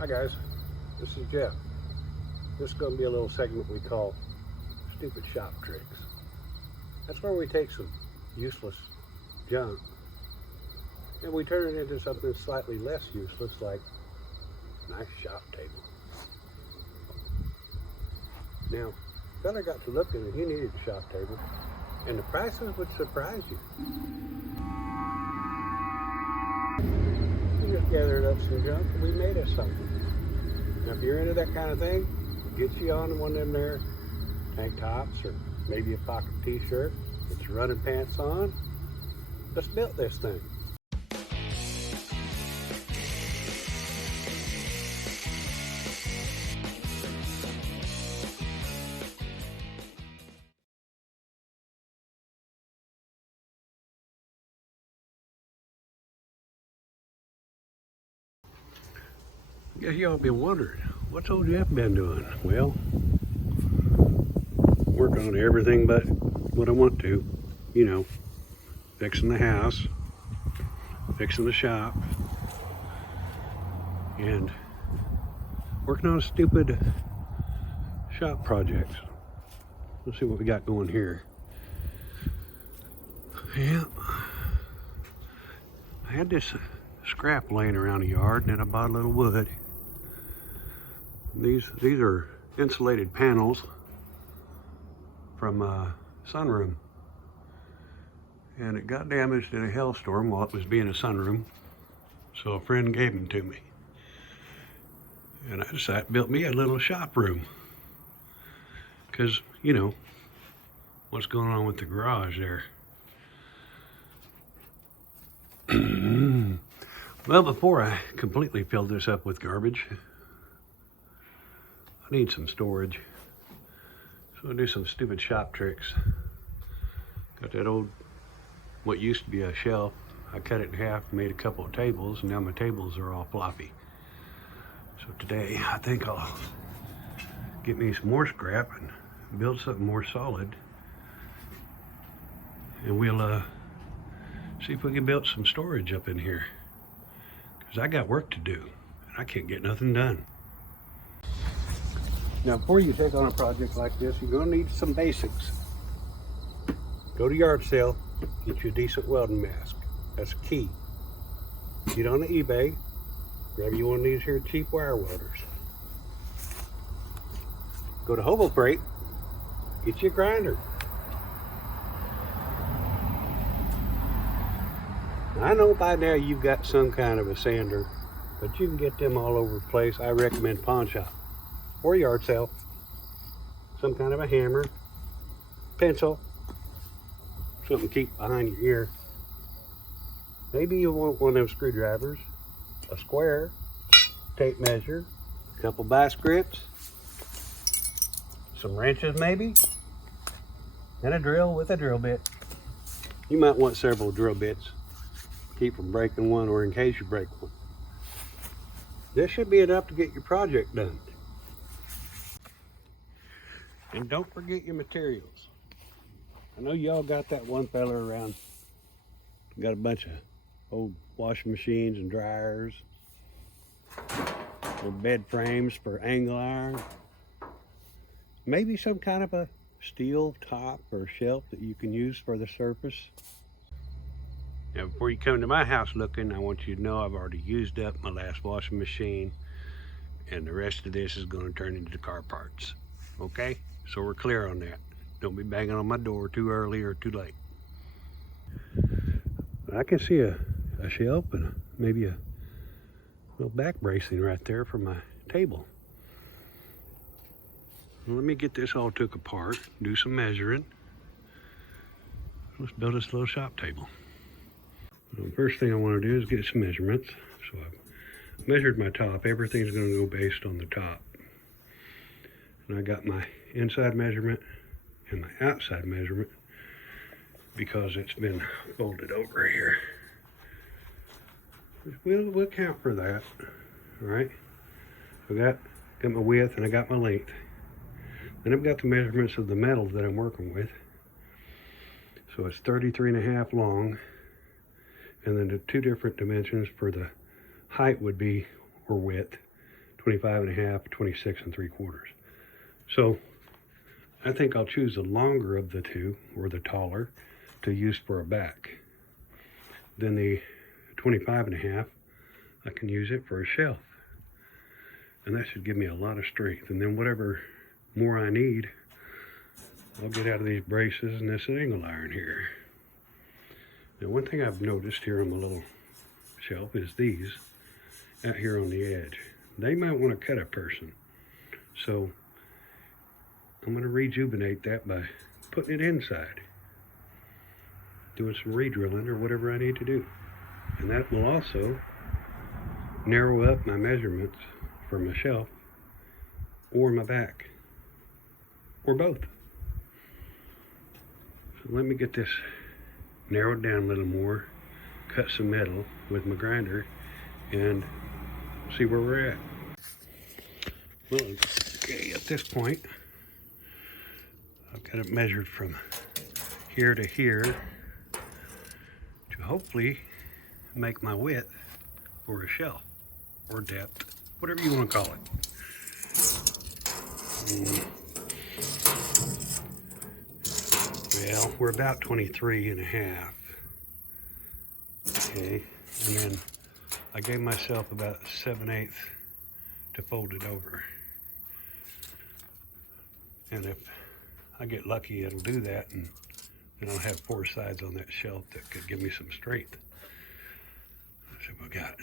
Hi guys, this is Jeff. This is going to be a little segment we call Stupid Shop Tricks. That's where we take some useless junk and we turn it into something slightly less useless, like a nice shop table. Now, fella got to looking and he needed a shop table, and the prices would surprise you. We just gathered up some junk and we made us something. Now, if you're into that kind of thing, get you on one of them there tank tops or maybe a pocket t-shirt, get your running pants on. Let's build this thing. Guess y'all been wondering, what's old Jeff been doing? Well, working on everything but what I want to. You know, fixing the house, fixing the shop, and working on a stupid shop project. Let's see what we got going here. Yeah, I had this scrap laying around the yard, and then I bought a little wood. These are insulated panels from a sunroom, and it got damaged in a hailstorm while it was being a sunroom, so a friend gave them to me, and I decided to build me a little shop room, because you know what's going on with the garage there. Well, before I completely filled this up with garbage, I need some storage. So I'll do some stupid shop tricks. Got that old, what used to be a shelf. I cut it in half, made a couple of tables, and now my tables are all floppy. So today, I think I'll get me some more scrap and build something more solid. And we'll see if we can build some storage up in here. Because I got work to do, and I can't get nothing done. Now, before you take on a project like this, you're going to need some basics. Go to yard sale, get you a decent welding mask. That's key. Get on the eBay, grab you one of these here cheap wire welders. Go to Hobo Freight, get you a grinder. Now, I know by now you've got some kind of a sander, but you can get them all over the place. I recommend pawn shop or yard sale. Some kind of a hammer, pencil, something to keep behind your ear. Maybe you want one of them screwdrivers, a square, tape measure, a couple vice grips, some wrenches maybe, and a drill with a drill bit. You might want several drill bits. Keep from breaking one, or in case you break one. This should be enough to get your project done. And don't forget your materials. I know y'all got that one fella around, got a bunch of old washing machines and dryers, or bed frames for angle iron. Maybe some kind of a steel top or shelf that you can use for the surface. Now, before you come to my house looking, I want you to know I've already used up my last washing machine, and the rest of this is going to turn into car parts. Okay? So we're clear on that. Don't be banging on my door too early or too late. I can see a shelf and maybe a little back bracing right there for my table. Well, let me get this all took apart, do some measuring. Let's build this little shop table. Well, the first thing I want to do is get some measurements. So I've measured my top. Everything's going to go based on the top. And I got my inside measurement and my outside measurement because it's been folded over here. We'll count for that. All right. I got my width and I got my length. Then I've got the measurements of the metal that I'm working with. So it's 33.5 long. And then the two different dimensions for the height would be, or width, 25 and a half, 26 and 3/4. So I think I'll choose the longer of the two, or the taller, to use for a back. Then the 25 and a half, I can use it for a shelf. And that should give me a lot of strength. And then whatever more I need, I'll get out of these braces and this angle iron here. Now, one thing I've noticed here on my little shelf is these out here on the edge. They might want to cut a person. So I'm going to rejuvenate that by putting it inside, doing some re-drilling or whatever I need to do. And that will also narrow up my measurements for my shelf or my back, or both. So let me get this narrowed down a little more, cut some metal with my grinder, and see where we're at. Well, okay, at this point, I've got it measured from here to here to hopefully make my width for a shelf, or depth, whatever you want to call it. Well, we're about 23 and a half. Okay, and then I gave myself about 7/8 to fold it over. And if I get lucky, it'll do that, and then I'll have 4 sides on that shelf that could give me some strength. So we got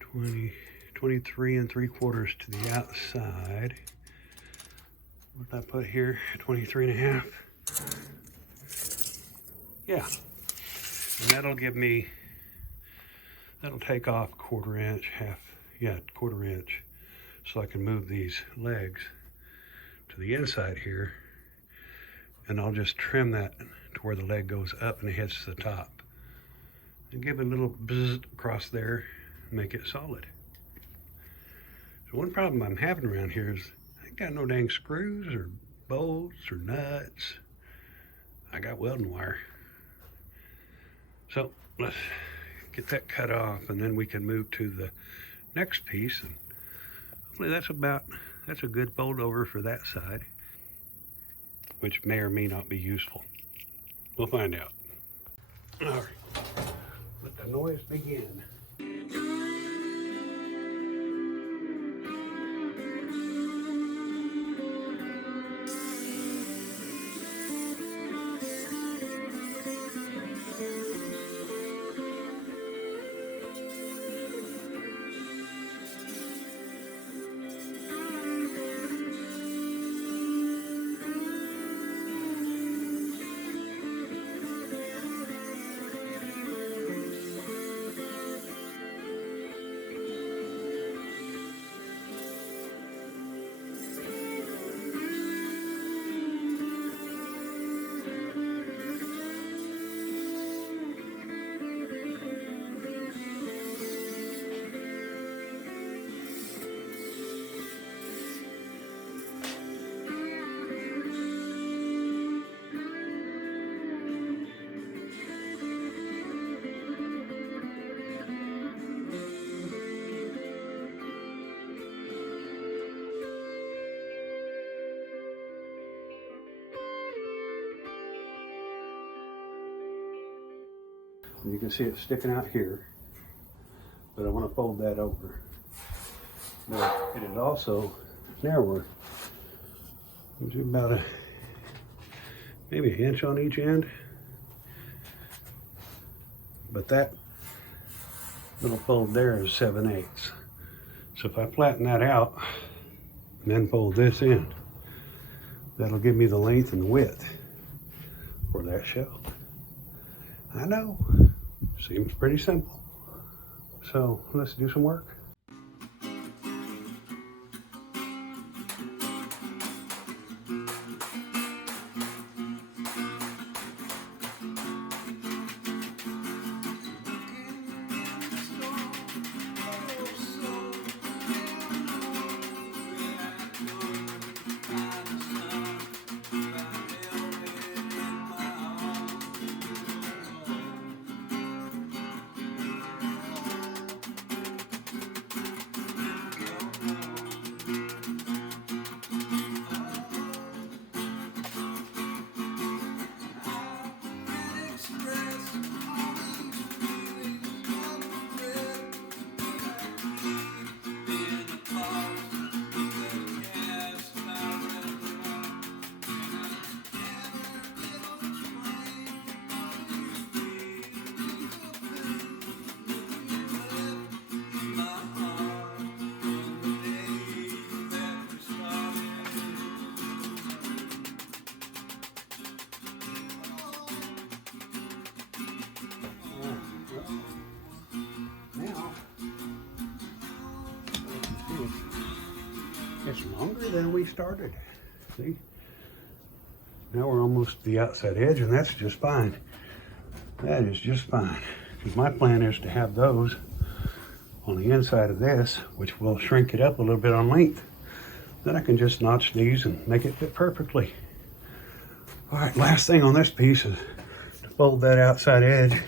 23 and 3/4 to the outside. What did I put here? 23 and a half. Yeah, and that'll give me, that'll take off 1/4 inch, 1/4 inch, so I can move these legs to the inside here, and I'll just trim that to where the leg goes up and it hits the top, and give it a little buzz across there, make it solid. So one problem I'm having around here is I ain't got no dang screws or bolts or nuts. I got welding wire. So let's get that cut off, and then we can move to the next piece, and hopefully that's a good fold over for that side, which may or may not be useful. We'll find out. All right, let the noise begin. You can see it sticking out here, but I want to fold that over. But it is also narrower. Do about maybe an inch on each end. But that little fold there is 7/8. So if I flatten that out and then fold this in, that'll give me the length and the width for that shelf. I know, seems pretty simple. So let's do some work. It's longer than we started. See? Now we're almost to the outside edge, and that's just fine. That is just fine. Because my plan is to have those on the inside of this, which will shrink it up a little bit on length. Then I can just notch these and make it fit perfectly. All right, last thing on this piece is to fold that outside edge.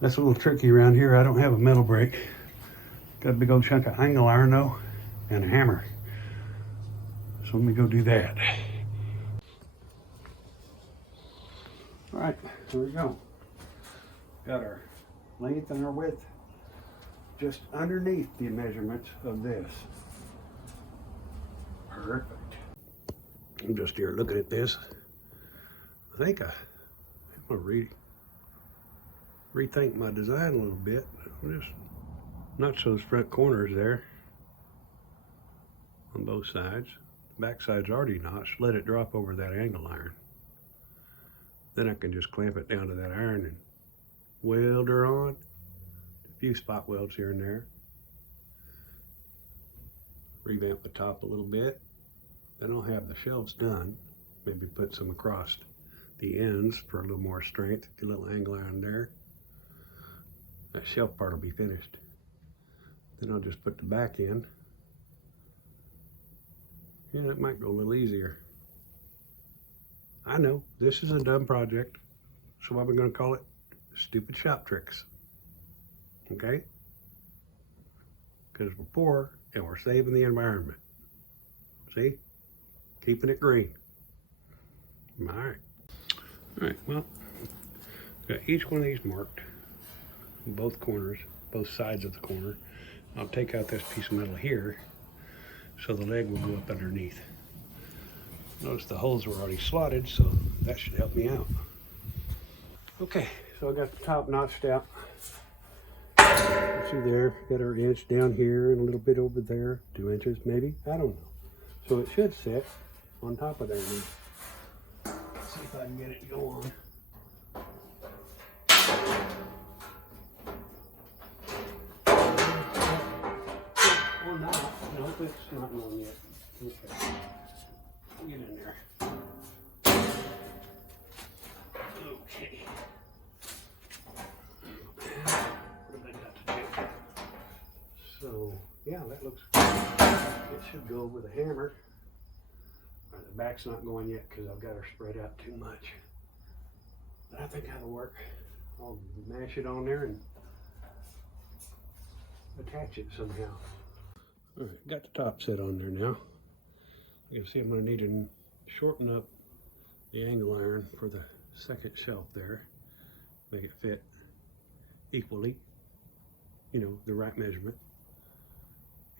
That's a little tricky around here. I don't have a metal brake. Got a big old chunk of angle iron though, and a hammer. So let me go do that. All right, here we go. Got our length and our width just underneath the measurements of this. Perfect. I'm just here looking at this. I think I'm gonna rethink my design a little bit. Just notch those front corners there on both sides. Back side's already notched. Let it drop over that angle iron. Then I can just clamp it down to that iron and weld her on. A few spot welds here and there. Revamp the top a little bit. Then I'll have the shelves done. Maybe put some across the ends for a little more strength. Get a little angle iron there. That shelf part will be finished. Then I'll just put the back in. Yeah, that might go a little easier. I know, this is a dumb project. So what we're gonna call it? Stupid shop tricks. Okay? Because we're poor and we're saving the environment. See? Keeping it green. All right. All right, well, got each one of these marked. Both corners, both sides of the corner. I'll take out this piece of metal here so the leg will go up underneath. Notice the holes were already slotted, so that should help me out. Okay, so I got the top notched out. See there, got our inch down here and a little bit over there, 2 inches maybe, I don't know. So it should sit on top of there now. Let's see if I can get it to go on. Or not. Nope, it's not on yet. Okay. Get in there. Okay. What have I got to do? So, yeah, that looks good. It should go with a hammer. Right, the back's not going yet because I've got her spread out too much. But I think that'll work. I'll mash it on there and attach it somehow. All right, got the top set on there now. You can see I'm going to need to shorten up the angle iron for the second shelf there. Make it fit equally, you know, the right measurement.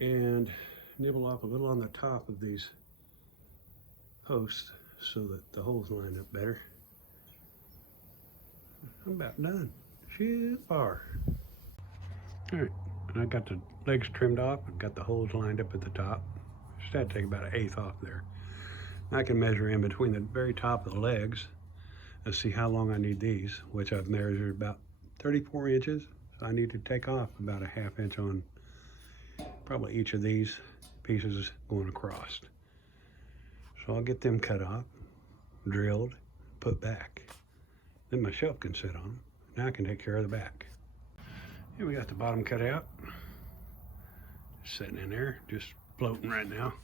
And nibble off a little on the top of these posts so that the holes line up better. I'm about done. Super. All right, and I got the legs trimmed off. I've got the holes lined up at the top. Just had to take about 1/8 off there. I can measure in between the very top of the legs and see how long I need these, which I've measured about 34 inches. So I need to take off about 1/2 inch on probably each of these pieces going across. So I'll get them cut off, drilled, put back. Then my shelf can sit on them. Now I can take care of the back. Here we got the bottom cut out. Sitting in there, just floating right now.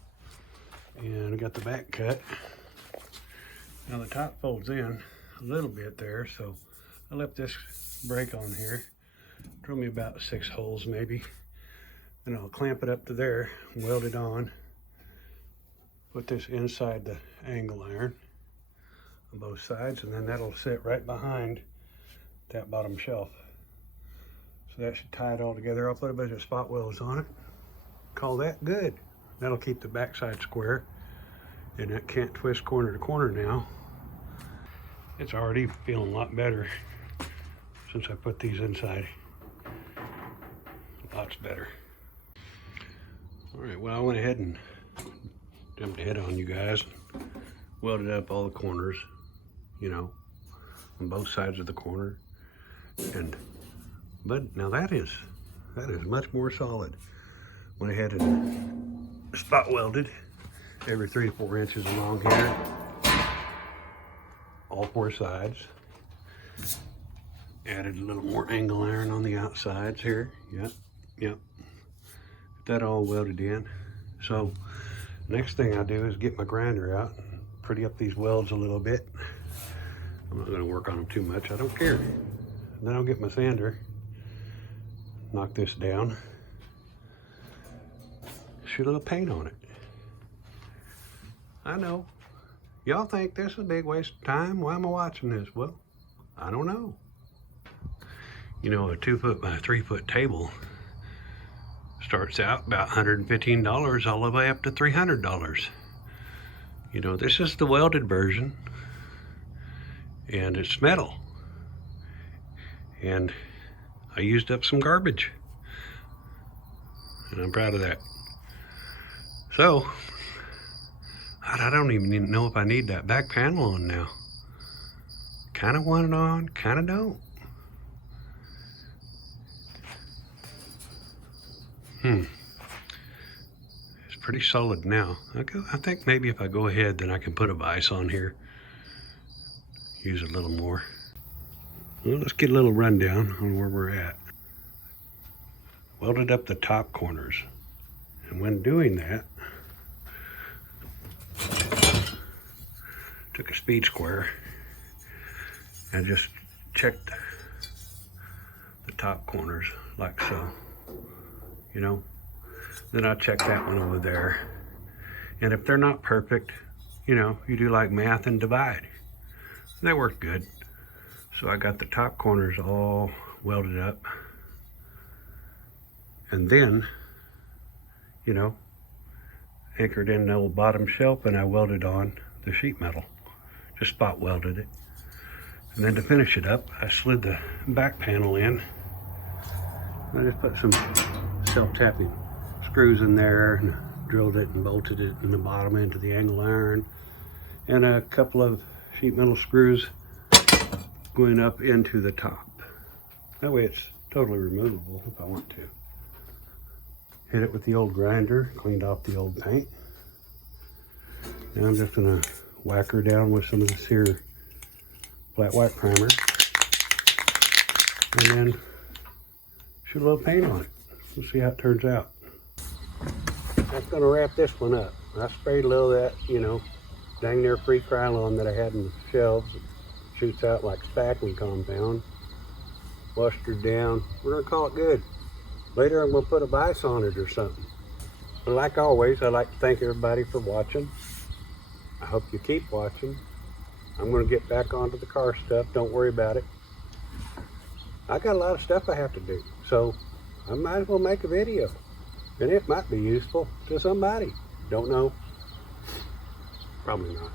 And I got the back cut. Now the top folds in a little bit there, so I left this brake on here. Drill me about 6 holes maybe. Then I'll clamp it up to there, weld it on. Put this inside the angle iron on both sides, and then that'll sit right behind that bottom shelf. So that should tie it all together. I'll put a bunch of spot welds on it. Call that good. That'll keep the backside square, and it can't twist corner to corner now. It's already feeling a lot better since I put these inside. Lots better. All right, well, I went ahead and jumped ahead on you guys. Welded up all the corners, you know, on both sides of the corner. But now that is much more solid. Went ahead and spot welded every 3 to 4 inches along here, all 4 sides. Added a little more angle iron on the outsides here. Yep. Get that all welded in. So next thing I do is get my grinder out, pretty up these welds a little bit. I'm not going to work on them too much, I don't care. And then I'll get my sander, knock this down, shoot a little paint on it. I know, y'all think this is a big waste of time. Why am I watching this? Well, I don't know. You know, a 2-foot by 3-foot table starts out about $115 all the way up to $300. You know, this is the welded version, and it's metal. And I used up some garbage, and I'm proud of that. So, I don't even know if I need that back panel on now. Kind of want it on, kind of don't. It's pretty solid now. I think maybe if I go ahead, then I can put a vise on here. Use a little more. Well, let's get a little rundown on where we're at. Welded up the top corners. And when doing that, took a speed square and just checked the top corners like so. You know, then I check that one over there. And if they're not perfect, you know, you do like math and divide. They work good. So I got the top corners all welded up. And then, you know, anchored in the old bottom shelf, and I welded on the sheet metal. Just spot welded it. And then to finish it up, I slid the back panel in. I just put some self-tapping screws in there and drilled it and bolted it in the bottom into the angle iron, and a couple of sheet metal screws going up into the top. That way it's totally removable if I want to. Hit it with the old grinder, cleaned off the old paint. Now I'm just gonna whack her down with some of this here flat white primer, and then shoot a little paint on it. We'll see how it turns out. That's gonna wrap this one up. I sprayed a little of that, you know, dang near free Krylon that I had in the shelves. It shoots out like spackling compound. Washed her down. We're gonna call it good. Later I'm gonna put a vise on it or something. But like always, I'd like to thank everybody for watching. I hope you keep watching. I'm gonna get back onto the car stuff. Don't worry about it. I got a lot of stuff I have to do, so I might as well make a video. And it might be useful to somebody. Don't know. Probably not.